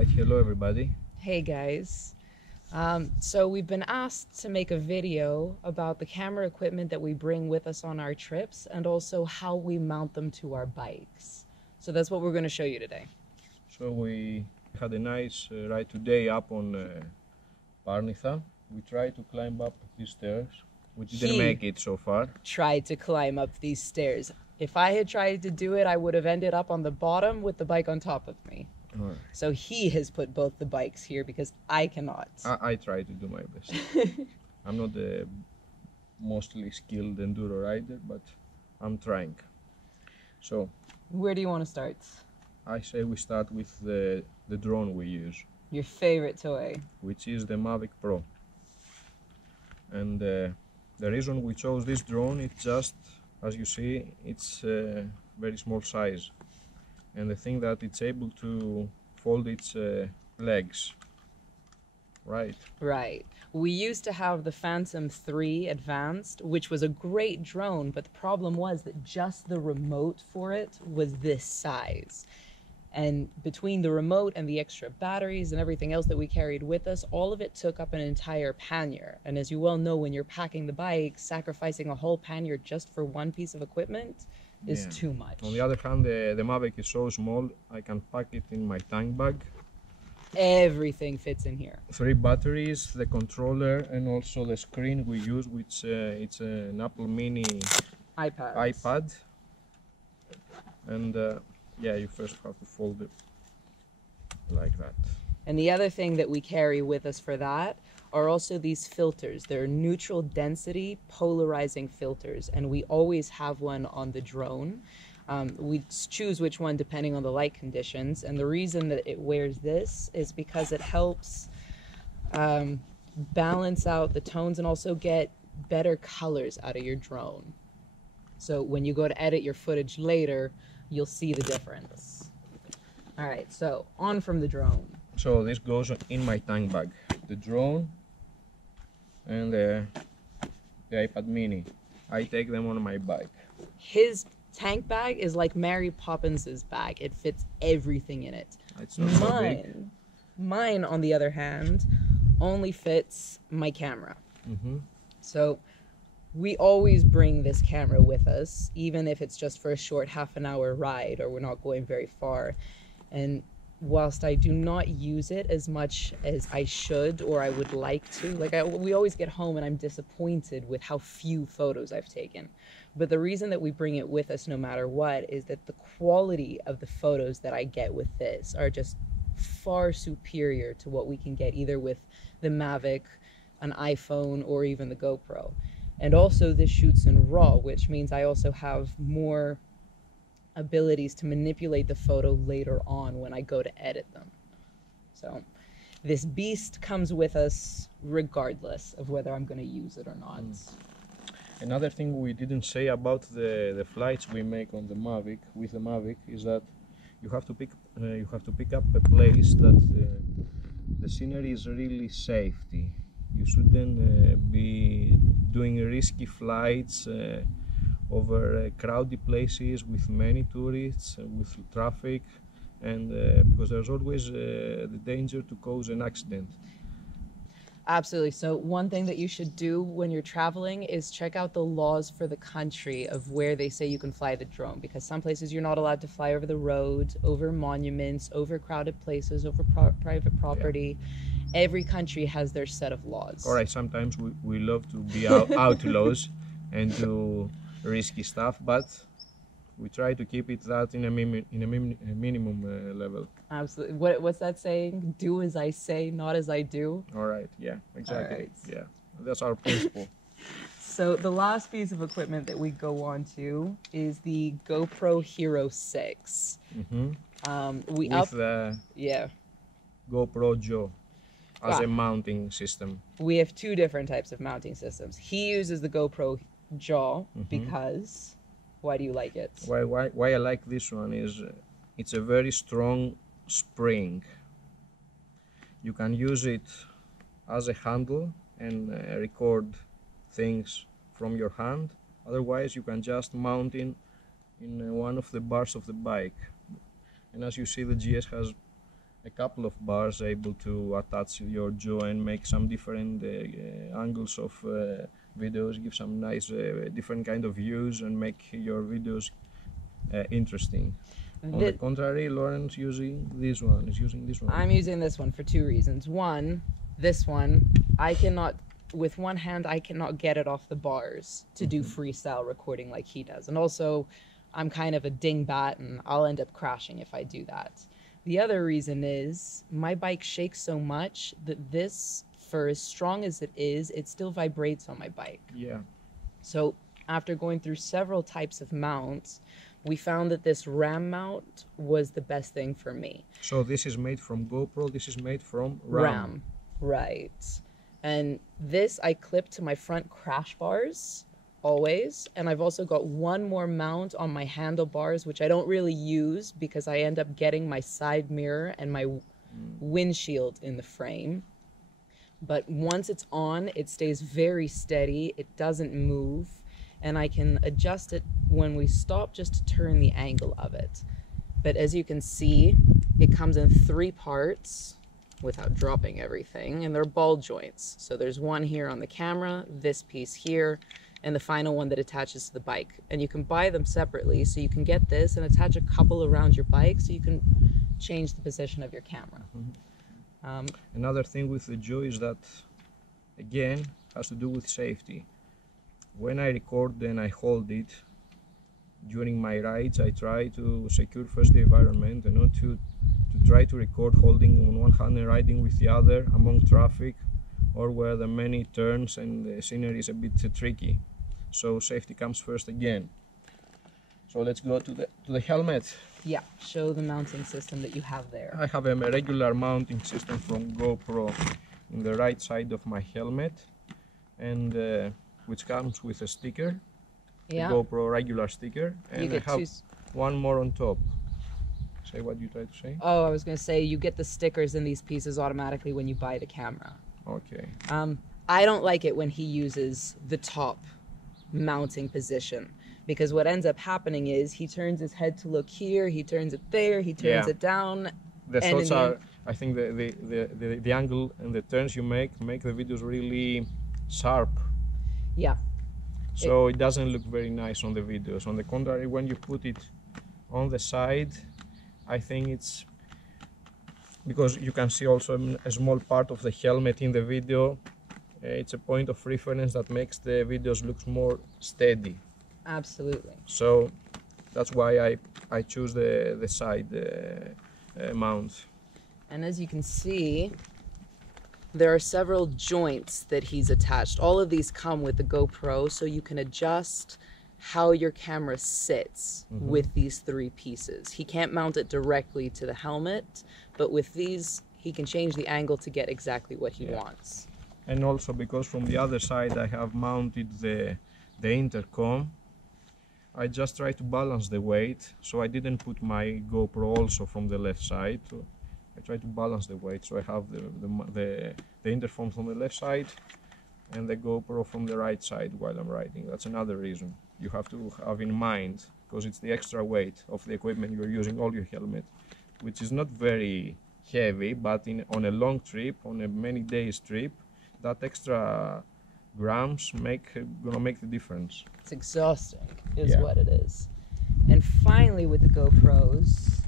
Alright, hello everybody. Hey guys. So we've been asked to make a video about the camera equipment that we bring with us on our trips and also how we mount them to our bikes. So that's what we're going to show you today. So we had a nice ride today up on Parnitha. We tried to climb up these stairs. We didn't make it so far. Tried to climb up these stairs. If I had tried to do it, I would have ended up on the bottom with the bike on top of me. Right. So he has put both the bikes here because I cannot. I try to do my best. I'm not a mostly skilled enduro rider, but I'm trying. So where do you want to start? I say we start with the drone we use. Your favorite toy. Which is the Mavic Pro. And the reason we chose this drone is just, as you see, it's a very small size. And the thing that it's able to fold its legs. Right. We used to have the Phantom 3 Advanced, which was a great drone, but the problem was that just the remote for it was this size. And between the remote and the extra batteries and everything else that we carried with us, all of it took up an entire pannier. And as you well know, when you're packing the bike, sacrificing a whole pannier just for one piece of equipment is too much. On the other hand, the Mavic is so small, I can pack it in my tank bag. Everything fits in here. 3 batteries, the controller, and also the screen we use, which it's an Apple Mini iPad. And yeah, you first have to fold it like that. And the other thing that we carry with us for that are also these filters. They're neutral density polarizing filters, and we always have one on the drone. We choose which one depending on the light conditions, and the reason that it wears this is because it helps balance out the tones and also get better colors out of your drone. So when you go to edit your footage later, you'll see the difference. All right, so on from the drone. So this goes in my tank bag. The drone and the iPad Mini. I take them on my bike. His tank bag is like Mary Poppins's bag. It fits everything in it. It's not so big. Mine, on the other hand, only fits my camera. So we always bring this camera with us, even if it's just for a short half-an-hour ride or we're not going very far. And whilst I do not use it as much as I should or I would like to, we always get home and I'm disappointed with how few photos I've taken. But the reason that we bring it with us no matter what is that the quality of the photos that I get with this are just far superior to what we can get either with the Mavic, an iPhone, or even the GoPro. And also this shoots in RAW, which means I also have more abilities to manipulate the photo later on when I go to edit them. So this beast comes with us regardless of whether I'm going to use it or not. Another thing we didn't say about the flights we make on the Mavic with the Mavic is that you have to pick up a place that the scenery is really safety. You shouldn't be doing risky flights over crowded places with many tourists, with traffic, and because there's always the danger to cause an accident. Absolutely. So one thing that you should do when you're traveling is check out the laws for the country of where they say you can fly the drone, because some places you're not allowed to fly over the road, over monuments, over crowded places, over private property. Every country has their set of laws. All right, sometimes we love to be outlaws and do risky stuff, but we try to keep it that in a minimum level. Absolutely. What's that saying? Do as I say, not as I do. All right. Yeah. Exactly. Right. Yeah. That's our principle. So the last piece of equipment that we go on to is the GoPro Hero 6. With the GoPro Jaw as a mounting system. We have 2 different types of mounting systems. He uses the GoPro Jaw because. Why do you like it? Why I like this one is it's a very strong spring. You can use it as a handle and record things from your hand. Otherwise, you can just mount in one of the bars of the bike. And as you see, the GS has a couple of bars able to attach your jaw and make some different angles of videos, give some nice different kind of views and make your videos interesting. On the contrary, Lauren's using this one. I'm using this one for two reasons. One, this one, I cannot, with one hand, I cannot get it off the bars to do freestyle recording like he does. And also, I'm kind of a dingbat and I'll end up crashing if I do that. The other reason is my bike shakes so much that this, for as strong as it is, it still vibrates on my bike. Yeah. So after going through several types of mounts, we found that this RAM mount was the best thing for me. So this is made from GoPro, this is made from RAM. Right. And this I clip to my front crash bars always. And I've also got one more mount on my handlebars, which I don't really use because I end up getting my side mirror and my windshield in the frame. But once it's on, it stays very steady. It doesn't move. And I can adjust it when we stop just to turn the angle of it. But as you can see, it comes in 3 parts without dropping everything, and they're ball joints. So there's one here on the camera, this piece here, and the final one that attaches to the bike. And you can buy them separately, so you can get this and attach a couple around your bike so you can change the position of your camera. Another thing with the jaw is that, again, has to do with safety. When I record and I hold it, during my rides, I try to secure first the environment and not to try to record holding on one hand and riding with the other among traffic or where the many turns and the scenery is a bit tricky. So safety comes first again. So let's go to the helmet. Yeah, show the mounting system that you have there. I have a regular mounting system from GoPro in the right side of my helmet, and which comes with a sticker, yeah. The GoPro regular sticker, and I have one more on top. Say what you try to say? Oh, I was going to say you get the stickers in these pieces automatically when you buy the camera. Okay. I don't like it when he uses the top mounting position, because what ends up happening is he turns his head to look here, he turns it there, he turns it down. The shots are, I think the angle and the turns you make the videos really sharp. Yeah. So it doesn't look very nice on the videos. On the contrary, when you put it on the side, I think it's, because you can see also a small part of the helmet in the video, it's a point of reference that makes the videos look more steady. Absolutely. So that's why I choose the side mount. And as you can see, there are several joints that he's attached. All of these come with the GoPro, so you can adjust how your camera sits with these 3 pieces. He can't mount it directly to the helmet, but with these, he can change the angle to get exactly what he wants. And also because from the other side I have mounted the intercom, I just try to balance the weight, so I didn't put my GoPro also from the left side. I try to balance the weight, so I have the interphone from the left side and the GoPro from the right side while I'm riding. That's another reason you have to have in mind, because it's the extra weight of the equipment you're using, all your helmet, which is not very heavy, but on a long trip, on a many days trip, that extra grams gonna make the difference. It's exhausting, is what it is. And finally, with the GoPros,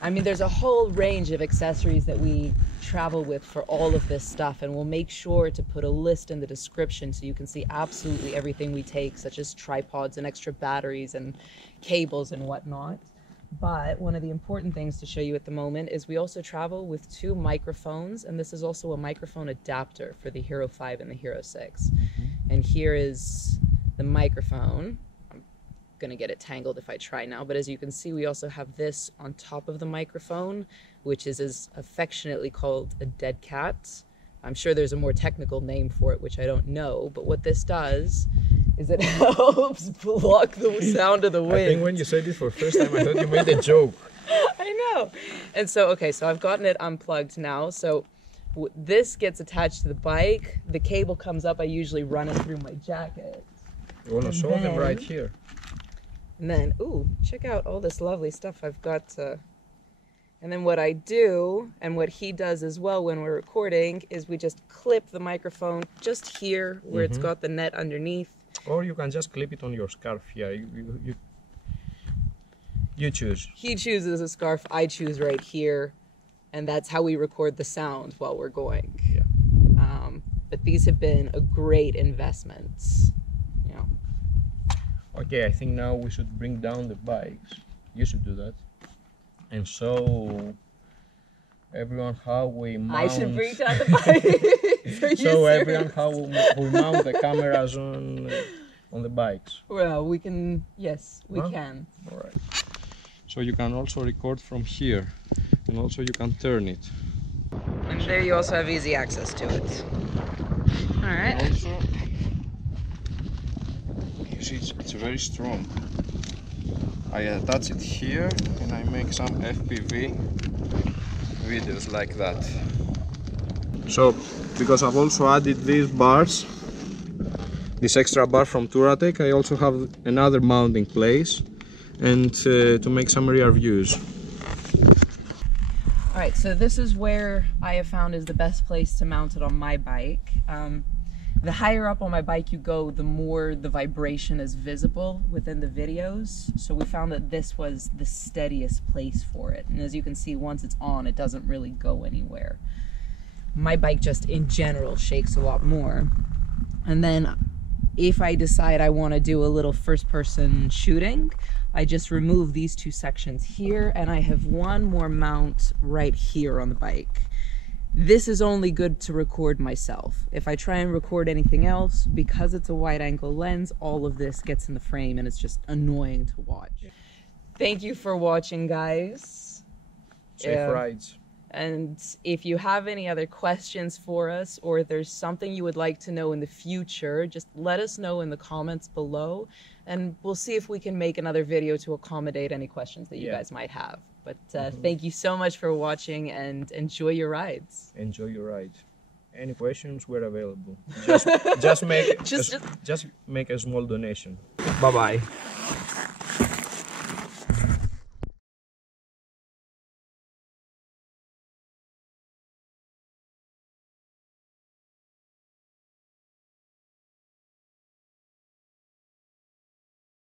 I mean, there's a whole range of accessories that we travel with for all of this stuff, and we'll make sure to put a list in the description so you can see absolutely everything we take, such as tripods and extra batteries and cables and whatnot. But one of the important things to show you at the moment is we also travel with 2 microphones, and this is also a microphone adapter for the Hero 5 and the Hero 6. And here is the microphone. I'm gonna get it tangled if I try now, but as you can see, we also have this on top of the microphone, which is as affectionately called a dead cat. I'm sure there's a more technical name for it, which I don't know, but what this does is it helps block the sound of the wind. I think when you said it for the first time, I thought you made a joke. I know. And so, okay, so I've gotten it unplugged now. So this gets attached to the bike. The cable comes up. I usually run it through my jacket. You want to show them right here? And then, ooh, check out all this lovely stuff I've got And then what I do, and what he does as well when we're recording, is we just clip the microphone just here where it's got the net underneath. Or you can just clip it on your scarf. Yeah, you choose. He chooses a scarf, I choose right here, and that's how we record the sound while we're going. Yeah. But these have been a great investment. You know. Okay, I think now we should bring down the bikes. You should do that. And show everyone how we mount. I should bring down the bikes. Show everyone how we mount the cameras on the bikes. Well, we can. Yes, we can. All right. So you can also record from here, and also you can turn it. And there you also have easy access to it. All right. Also, you see, it's very strong. I attach it here and I make some FPV videos like that. So, because I've also added these bars, this extra bar from Touratech, I also have another mounting place and to make some rear views. Alright, so this is where I have found is the best place to mount it on my bike. The higher up on my bike you go, the more the vibration is visible within the videos. So we found that this was the steadiest place for it. And as you can see, once it's on, it doesn't really go anywhere. My bike just in general shakes a lot more. And then if I decide I want to do a little first-person shooting, I just remove these two sections here, and I have one more mount right here on the bike. This is only good to record myself. If I try and record anything else, because it's a wide-angle lens, all of this gets in the frame and it's just annoying to watch. Thank you for watching, guys. Safe rides. And if you have any other questions for us, or there's something you would like to know in the future, just let us know in the comments below, and we'll see if we can make another video to accommodate any questions that you guys might have. But thank you so much for watching, and enjoy your rides. Enjoy your ride. Any questions, we're available. Just make a small donation. Bye bye.